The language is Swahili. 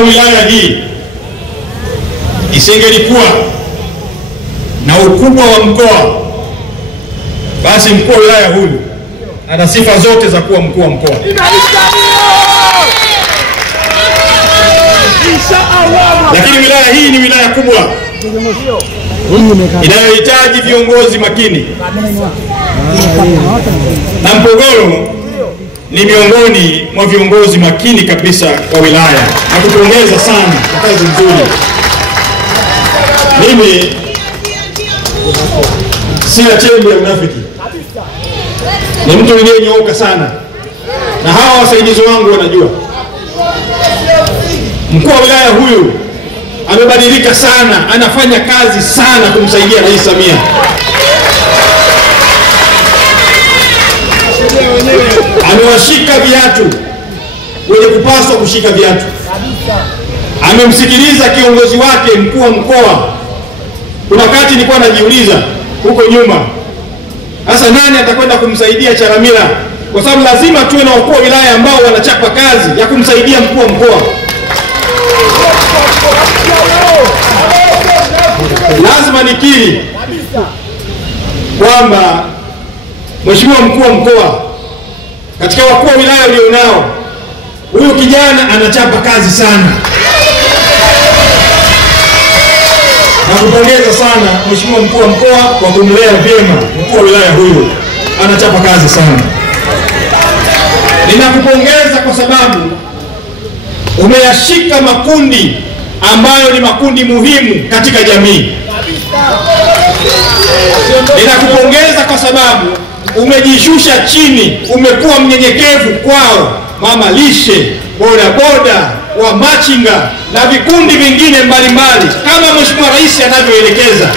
wilaya hii isingelikuwa na ukubwa wa mkoa, basi mkuu wa wilaya huyu ana sifa zote za kuwa mkuu wa mkoa. Lakini wilaya hii ni wilaya kubwa inayohitaji viongozi makini, na Mpogolo ni miongoni mwa viongozi makini kabisa wa wilaya. Nakupongeza sana kwa kazi nzuri. Mimi sina chembe ya unafiki, ni mtu niliyenyooka sana, na hawa wasaidizi wangu wanajua. Mkuu wa wilaya huyu amebadilika sana, anafanya kazi sana kumsaidia Rais Samia. Amewashika viatu wenye kupaswa kushika viatu. Amemsikiliza kiongozi wake mkuu wa mkoa. Kuna wakati nilikuwa najiuliza huko nyuma, sasa nani atakwenda kumsaidia Charamila? Kwa sababu lazima tuwe na wakuu wa wilaya ambao wanachapa kazi ya kumsaidia mkuu wa mkoa. Lazima nikiri kwamba Mheshimiwa mkuu wa mkoa, katika wakuu wa wilaya ulionao, huyu kijana anachapa kazi sana. Nakupongeza sana Mheshimiwa mkuu wa mkoa kwa kumlea vyema mkuu wa wilaya huyu, anachapa kazi sana. Ninakupongeza kwa sababu umeyashika makundi ambayo ni makundi muhimu katika jamii. Ninakupongeza kwa sababu umejishusha chini, umekuwa mnyenyekevu kwao, mama lishe, bodaboda, wa machinga na vikundi vingine mbalimbali kama Mheshimiwa Rais anavyoelekeza.